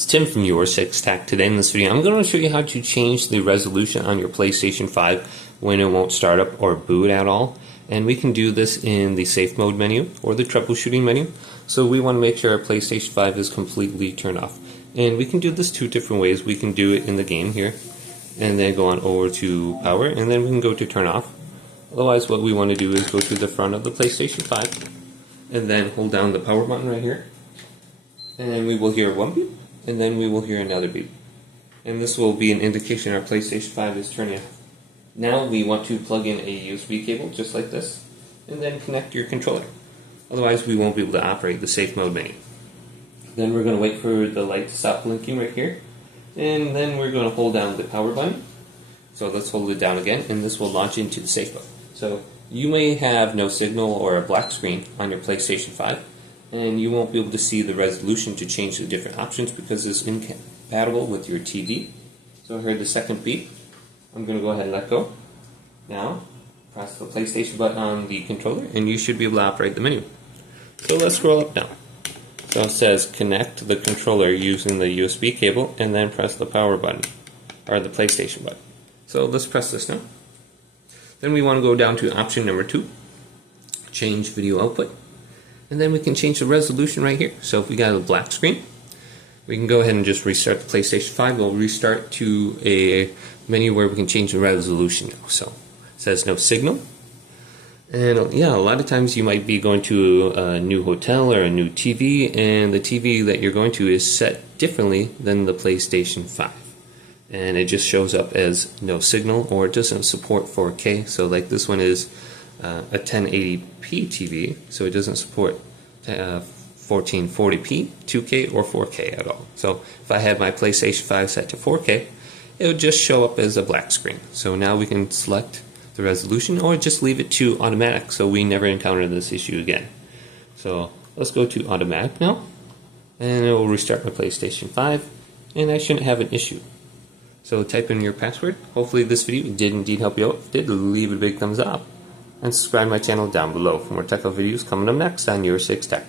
It's Tim from YourSixTech. Today in this video I'm going to show you how to change the resolution on your PlayStation 5 when it won't start up or boot at all. And we can do this in the safe mode menu or the troubleshooting menu. So we want to make sure our PlayStation 5 is completely turned off. And we can do this two different ways. We can do it in the game here and then go on over to power and then we can go to turn off. Otherwise what we want to do is go to the front of the PlayStation 5 and then hold down the power button right here. And then we will hear one beep. And then we will hear another beep. And this will be an indication our PlayStation 5 is turning off. Now we want to plug in a USB cable just like this and then connect your controller. Otherwise we won't be able to operate the safe mode menu. Then we're going to wait for the light to stop blinking right here. And then we're going to hold down the power button. So let's hold it down again and this will launch into the safe mode. So you may have no signal or a black screen on your PlayStation 5. And you won't be able to see the resolution to change the different options because it's incompatible with your TV. So I heard the second beep. I'm going to go ahead and let go. Now, press the PlayStation button on the controller and you should be able to operate the menu. So let's scroll up now. So it says connect the controller using the USB cable and then press the power button, or the PlayStation button. So let's press this now. Then we want to go down to option number 2, change video output. And then we can change the resolution right here. So if we got a black screen, we can go ahead and just restart the PlayStation 5. We'll restart to a menu where we can change the resolution now. So it says no signal. And yeah, a lot of times you might be going to a new hotel or a new TV, and the TV that you're going to is set differently than the PlayStation 5. And it just shows up as no signal, or it doesn't support 4K. So like this one is a 1080p TV, so it doesn't support 1440p, 2K, or 4K at all. So if I had my PlayStation 5 set to 4K, it would just show up as a black screen. So now we can select the resolution or just leave it to automatic so we never encounter this issue again. So let's go to automatic now, and it will restart my PlayStation 5, and I shouldn't have an issue. So type in your password. Hopefully this video did indeed help you out. If it did, leave it a big thumbs up. And subscribe to my channel down below for more tech videos coming up next on YourSixTech.